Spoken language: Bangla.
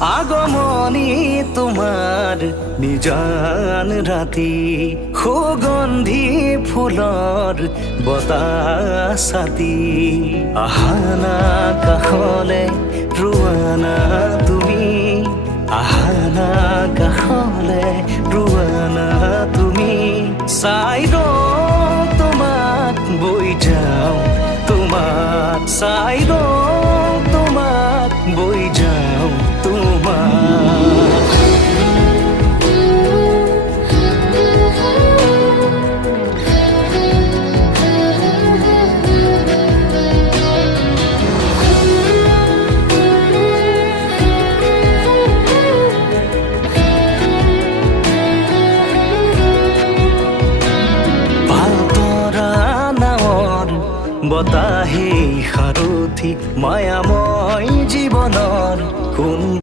আগমনী তোমাৰ নিজান ৰাতি সুগন্ধি ফুলৰ বতাহ ছাতি আহানা কাষলে ৰোৱানা তুমি আহানা কাষলে ৰোৱানা তুমি চাই ৰওঁ তোমাক বৈ যাওঁ তোমাক চাই ৰওঁ তোমাক বৈ যাওঁ তোমাক বতাহে সাৰথি মায়াময় জীৱনৰ কোন